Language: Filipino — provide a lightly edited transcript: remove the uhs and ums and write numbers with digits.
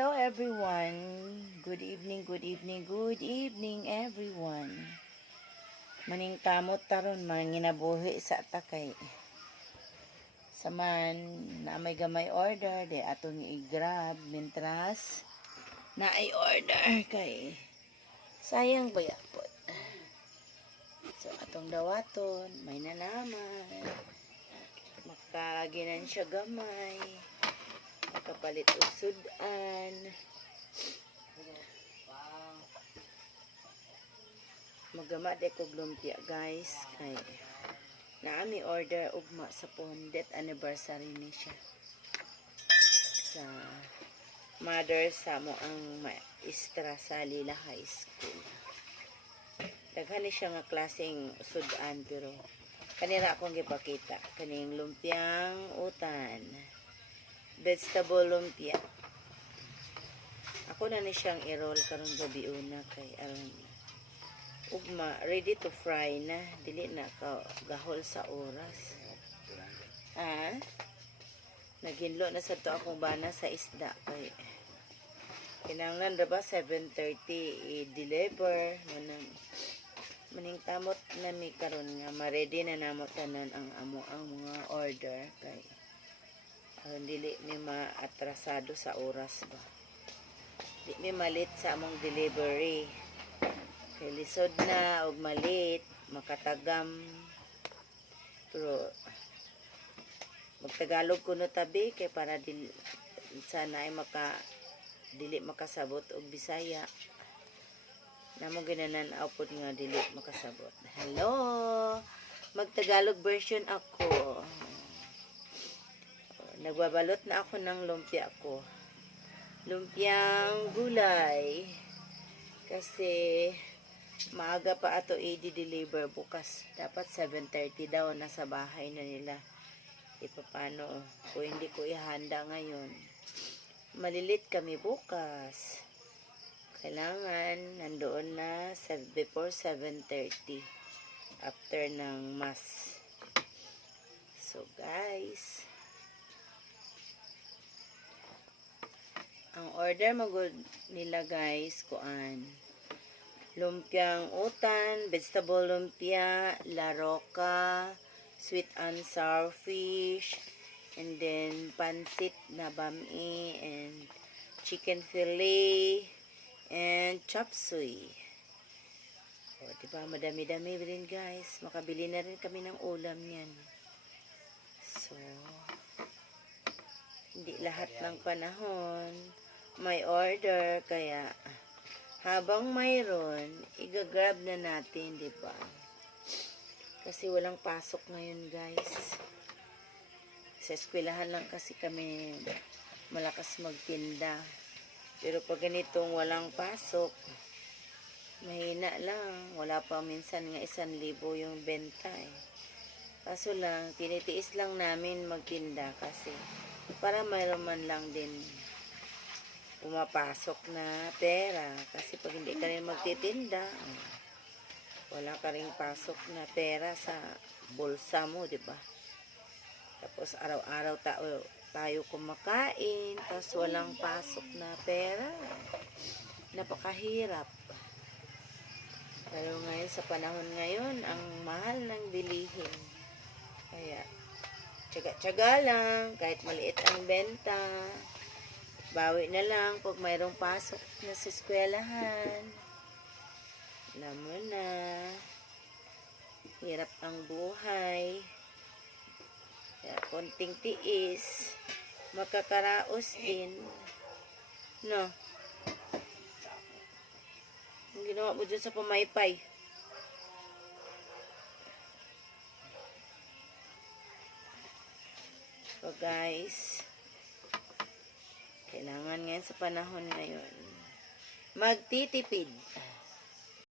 Hello everyone. Good evening, good evening, good evening everyone. Maning kamot taron man ginabuhi sa takay. Saman na may gamay order de atong i-grab mintras na ay order kay sayang bayapon. So atong dawaton may nanaman. Makaginan siya gamay. Makapalit og sudan. Magama de kog lumpia guys kay naami order ugma sa pondet anniversary ni siya sa mother sa mo ang maestra sa Lila High School. Daghan ni siya nga klaseng sudan pero kanira akong gipakita kaning lumpiang utan. Vegetable lumpia. Ako na ni siyang i-roll karong gabi una kay aron ugma ready to fry na dili na ka gahol sa oras. Naginlo na sa to akong bana sa isda kay kinanglan ra ba 7:30 i-deliver maning tamot na mi karon nga ma-ready na namo tanan ang amo ang mga order kay dili mi maatrasado sa oras ba. Di mi malit sa among delivery. Kay lisod na og malit, makatagam. Pero magtagalog kuno tabi kay para sana ay dili makasabot og Bisaya. Namo ginanan-aw pod nga dili makasabot. Hello. Magtagalog version ako. Nagbabalot na ako ng lumpia ko. Lumpiang gulay. Kasi maaga pa ato i-deliver bukas. Dapat 7:30 daw nasa bahay na nila. Ipapano kung hindi ko ihanda ngayon. Malilit kami bukas. Kailangan nandoon na before 7:30 after ng mass. So guys, ang order magud nila guys kuan lumpiang utan, vegetable lumpia, la roca, sweet and sour fish, and then pansit na bami, and chicken fillet, and chop suey. O, diba madami-dami rin guys, makabili na rin kami ng ulam yan. So hindi lahat ng panahon may order, kaya habang mayroon, i-grab na natin, di ba? Kasi walang pasok ngayon, guys. Sa eskwelahan lang kasi kami malakas magtinda. Pero pag ganitong walang pasok, mahina lang. Wala pa minsan nga 1,000 yung benta eh. Kaso lang, tinitiis lang namin magtinda kasi para mayroon man lang din pumapasok na pera. Kasi pag hindi ka rin magtitinda, wala ka rin pasok na pera sa bulsa mo, di ba? Tapos araw-araw tayo kumakain, tapos walang pasok na pera. Napakahirap. Pero ngayon, sa panahon ngayon, ang mahal ng bilihin. Kaya, tiyaga-tiyaga lang, kahit maliit ang benta. Bawi na lang pag mayroong pasok na sa eskwelahan. Alam mo na, hirap ang buhay. Kaya konting tiis, makakaraos din. No? Ang ginawa mo dyan sa pamaypay. So guys, kailangan ngayon sa panahon ngayon magtitipid.